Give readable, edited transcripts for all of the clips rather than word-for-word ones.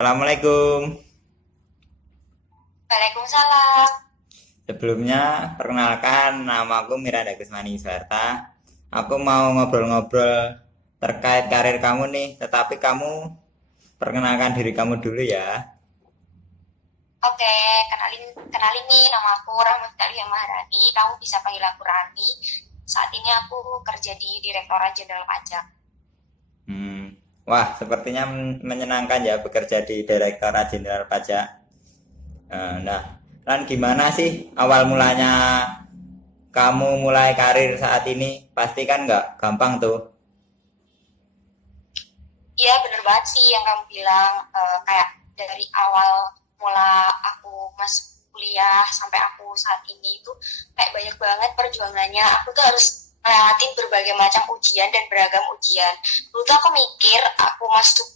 Assalamualaikum. Waalaikumsalam. Sebelumnya, perkenalkan nama aku Miranda Kusmani Suharta. Aku mau ngobrol-ngobrol terkait karir kamu nih, tetapi kamu perkenalkan diri kamu dulu ya. Oke, kenalin kenalin nih, nama aku Rahmat Dahlia Maharani. Kamu bisa panggil aku Rani. Saat ini aku kerja di Direktorat Jenderal Pajak. Hmm. Wah, sepertinya menyenangkan ya bekerja di Direktorat Jenderal Pajak. Nah, Ran, gimana sih awal mulanya kamu mulai karir saat ini? Pasti kan nggak gampang tuh. Iya, bener banget sih yang kamu bilang. Kayak dari awal mula aku masuk kuliah sampai aku saat ini itu kayak banyak banget perjuangannya. Aku tuh harus ngelewatin berbagai macam ujian dan beragam ujian. Dulu tuh aku mikir aku masuk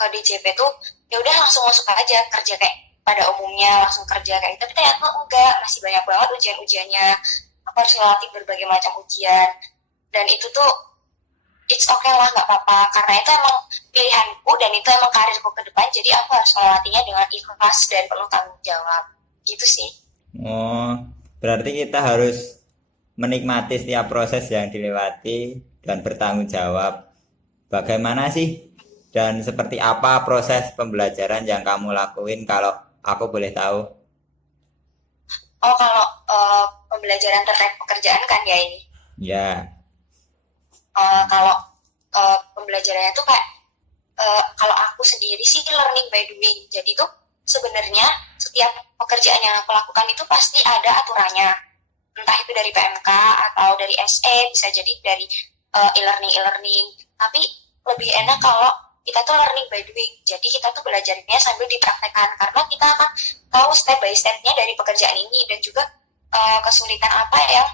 ke DJP tuh ya udah langsung masuk aja kerja kayak pada umumnya langsung kerja kayak itu. Tapi ternyata enggak, masih banyak banget ujian-ujiannya. Aku harus ngelewatin berbagai macam ujian dan itu tuh it's okay lah, nggak apa-apa, karena itu emang pilihanku dan itu emang karirku ke depan, jadi aku harus melewatinya dengan ikhlas dan penuh tanggung jawab gitu sih. Oh, berarti kita harus menikmati setiap proses yang dilewati dan bertanggung jawab. Bagaimana sih dan seperti apa proses pembelajaran yang kamu lakuin kalau aku boleh tahu? Oh, kalau pembelajaran terkait pekerjaan kan ya ini. Ya. Kalau pembelajarannya tuh kayak kalau aku sendiri sih learning by doing, jadi tuh sebenarnya setiap pekerjaan yang aku lakukan itu pasti ada aturannya, entah itu dari PMK atau dari SE, bisa jadi dari e-learning. Tapi lebih enak kalau kita tuh learning by doing, jadi kita tuh belajarnya sambil dipraktekkan, karena kita akan tahu step by stepnya dari pekerjaan ini dan juga kesulitan apa yang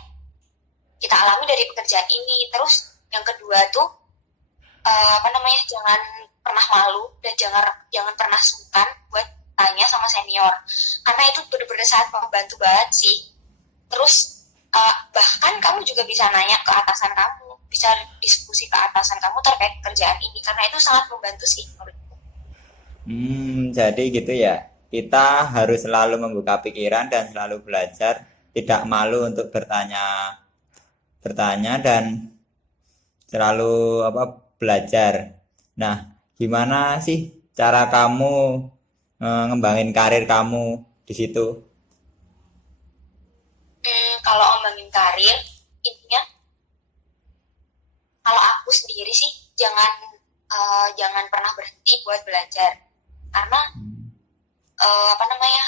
kita alami dari pekerjaan ini. Terus yang kedua tuh apa namanya, jangan pernah malu dan jangan jangan pernah sungkan buat tanya sama senior, karena itu benar-benar sangat membantu banget sih. Terus bahkan kamu juga bisa nanya ke atasan kamu, bisa diskusi ke atasan kamu terkait pekerjaan ini, karena itu sangat membantu sih menurutku. Jadi gitu ya. Kita harus selalu membuka pikiran dan selalu belajar, tidak malu untuk bertanya, bertanya dan selalu belajar. Nah, gimana sih cara kamu ngembangin karir kamu di situ? Kalau ngembangin karir, intinya kalau aku sendiri sih jangan pernah berhenti buat belajar, karena apa namanya,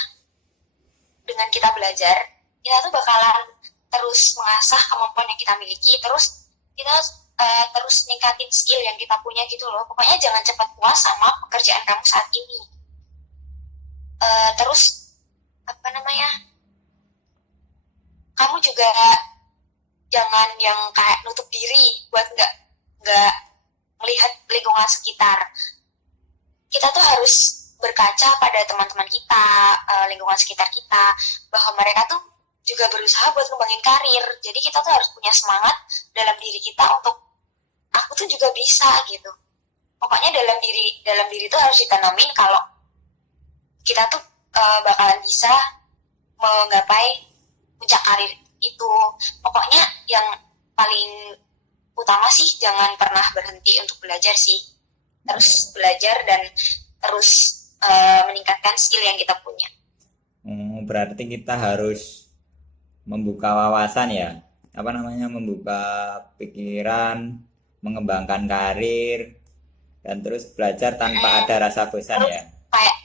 dengan kita belajar kita tuh bakalan terus mengasah kemampuan yang kita miliki, terus kita terus ningkatin skill yang kita punya gitu loh. Pokoknya jangan cepat puas sama pekerjaan kamu saat ini. Terus apa namanya, kamu juga jangan yang kayak nutup diri buat nggak melihat lingkungan sekitar. Kita tuh harus berkaca pada teman-teman kita, lingkungan sekitar kita, bahwa mereka tuh juga berusaha buat ngembangin karir. Jadi kita tuh harus punya semangat dalam diri kita untuk aku tuh juga bisa gitu. Pokoknya dalam diri tuh harus ditanamin kalau kita tuh bakalan bisa menggapai puncak karir itu. Pokoknya yang paling utama sih jangan pernah berhenti untuk belajar sih. Terus belajar dan terus meningkatkan skill yang kita punya. Berarti kita harus membuka wawasan ya. Apa namanya? Membuka pikiran, mengembangkan karir dan terus belajar tanpa Mm-mm. ada rasa bosan Terus ya. kayak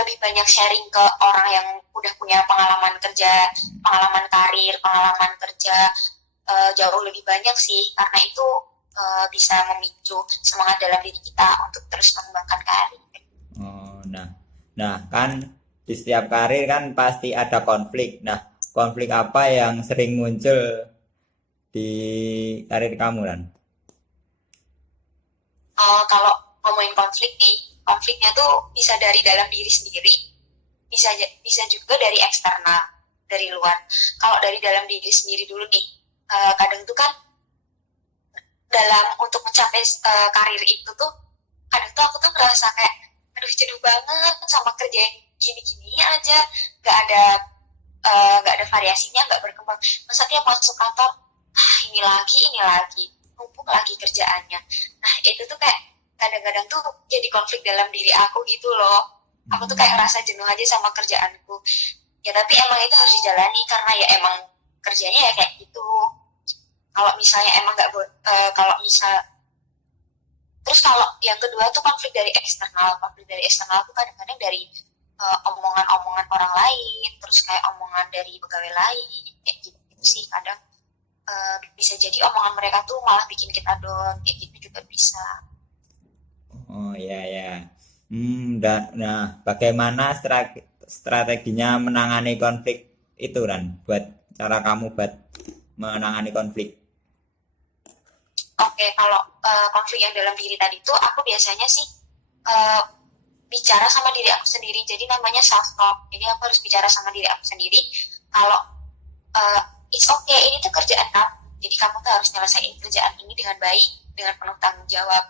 lebih banyak sharing ke orang yang udah punya pengalaman karir, pengalaman kerja jauh lebih banyak sih, karena itu bisa memicu semangat dalam diri kita untuk terus mengembangkan karir. Oh, nah kan di setiap karir kan pasti ada konflik. Nah, konflik apa yang sering muncul di karir kamu kan? Kalau ngomongin konfliknya tuh bisa dari dalam diri sendiri, bisa juga dari eksternal, dari luar. Kalau dari dalam diri sendiri dulu nih, kadang tuh kan dalam untuk mencapai karir itu tuh kadang tuh aku tuh ngerasa kayak aduh jenuh banget sama kerja yang gini-gini aja, nggak ada nggak ada variasinya, nggak berkembang. Masa tiap masuk kantor ini lagi numpuk lagi kerjaannya. Nah itu tuh kayak kadang-kadang tuh jadi konflik dalam diri aku gitu loh. Aku tuh kayak ngerasa jenuh aja sama kerjaanku. Ya tapi emang itu harus dijalani karena ya emang kerjanya ya kayak gitu. Kalau misalnya emang nggak kalau misal terus kalau yang kedua tuh konflik dari eksternal tuh kadang-kadang dari omongan-omongan orang lain, terus kayak omongan dari pegawai lain kayak gitu, sih kadang bisa jadi omongan mereka tuh malah bikin kita down kayak gitu juga bisa. Oh ya ya. Nah, bagaimana strateginya menangani konflik itu Ran? Buat cara kamu buat menangani konflik. Oke, kalau konflik yang dalam diri tadi tuh aku biasanya sih uh, bicara sama diri aku sendiri, jadi namanya self talk. Jadi aku harus bicara sama diri aku sendiri kalau it's okay, ini tuh kerjaan kamu, jadi kamu tuh harus nyelesain kerjaan ini dengan baik, dengan penuh tanggung jawab,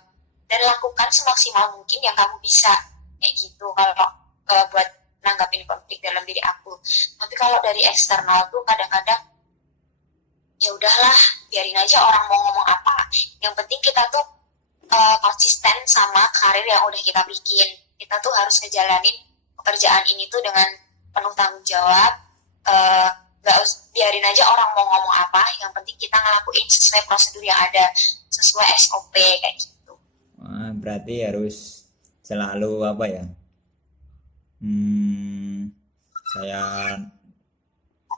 dan lakukan semaksimal mungkin yang kamu bisa kayak gitu kalau buat nanggapin konflik dalam diri aku. Tapi kalau dari eksternal tuh kadang-kadang ya udahlah, biarin aja orang mau ngomong apa, yang penting kita tuh konsisten sama karir yang udah kita bikin. Kita tuh harus ngejalanin pekerjaan ini tuh dengan penuh tanggung jawab, nggak biarin aja orang mau ngomong apa, yang penting kita ngelakuin sesuai prosedur yang ada, sesuai SOP kayak gitu. Wah, berarti harus selalu apa ya? Kayak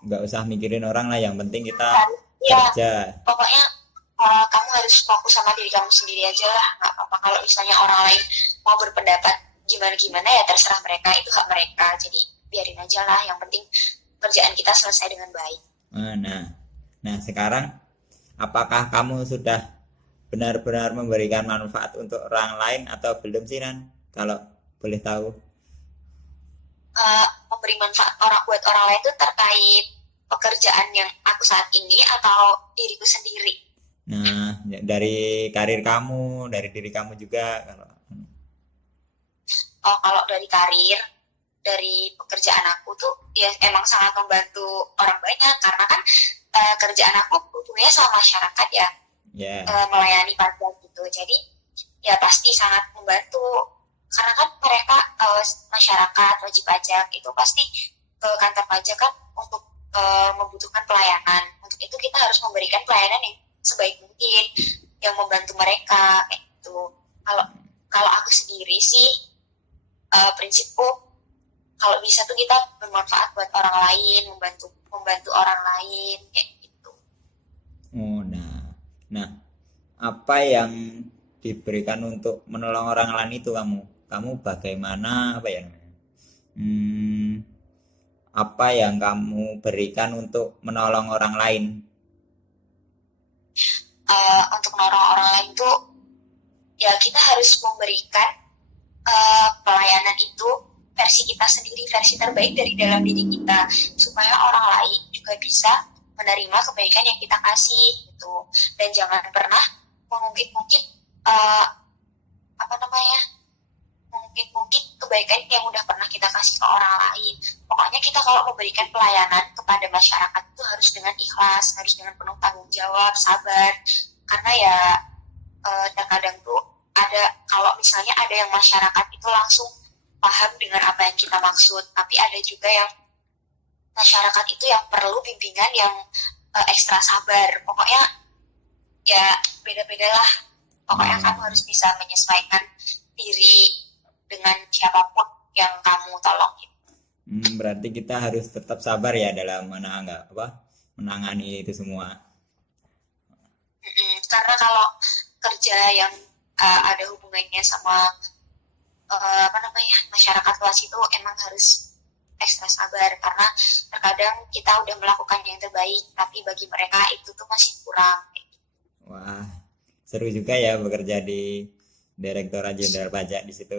nggak usah mikirin orang lah, yang penting kita Ya, kerja. pokoknya kamu harus fokus sama diri kamu sendiri aja lah, nggak apa-apa kalau misalnya orang lain mau berpendapat gimana-gimana, ya terserah mereka, itu hak mereka, jadi biarin aja lah, yang penting kerjaan kita selesai dengan baik. Nah, sekarang apakah kamu sudah benar-benar memberikan manfaat untuk orang lain atau belum sih Ran? Kalau boleh tahu. Memberi manfaat buat orang lain itu terkait pekerjaan yang aku saat ini atau diriku sendiri? Nah, dari karir kamu, dari diri kamu juga kalau Kalau dari karir, dari pekerjaan aku tuh ya emang sangat membantu orang banyak, karena kan kerjaan aku hubungannya sama masyarakat ya, ya. melayani pajak gitu. Jadi ya pasti sangat membantu, karena kan mereka masyarakat wajib pajak itu pasti ke kantor pajak kan untuk membutuhkan pelayanan. Untuk itu kita harus memberikan pelayanan yang sebaik mungkin, yang membantu mereka kayak gitu. Kalau kalau aku sendiri sih prinsipku kalau bisa tuh kita bermanfaat buat orang lain, membantu orang lain kayak gitu. Oh, nah, apa yang diberikan untuk menolong orang lain itu kamu bagaimana apa ya namanya? Apa yang kamu berikan untuk menolong orang lain? Untuk menolong orang lain tuh ya kita harus memberikan pelayanan itu versi kita sendiri, versi terbaik dari dalam diri kita, supaya orang lain juga bisa menerima kebaikan yang kita kasih gitu. Dan jangan pernah mengungkit-ungkit mengungkit-ungkit kebaikan yang udah pernah kita kasih ke orang lain. Pokoknya kita kalau memberikan pelayanan kepada masyarakat itu harus dengan ikhlas, harus dengan penuh tanggung jawab, sabar. Karena ya terkadang tuh kalau misalnya ada yang masyarakat itu langsung paham dengan apa yang kita maksud, tapi ada juga yang masyarakat itu yang perlu bimbingan yang ekstra sabar. Pokoknya ya beda-beda lah. Pokoknya kamu harus bisa menyesuaikan diri dengan siapapun yang kamu tolong. Berarti kita harus tetap sabar ya dalam menangani itu semua. Karena kalau kerja yang ada hubungannya sama masyarakat luas itu emang harus ekstra sabar, karena terkadang kita udah melakukan yang terbaik tapi bagi mereka itu tuh masih kurang. Wah, seru juga ya bekerja di Direktorat Jenderal Pajak di situ.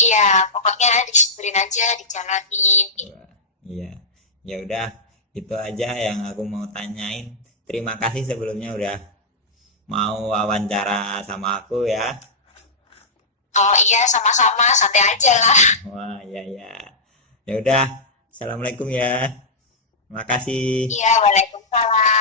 Iya, pokoknya disiplin aja, dijalanin. Wah, iya, ya udah itu aja yang aku mau tanyain. Terima kasih sebelumnya udah mau wawancara sama aku ya. Oh iya, sama-sama, santai aja lah. Wah, ya ya. Ya udah. Assalamualaikum ya. Makasih. Iya, waalaikumsalam.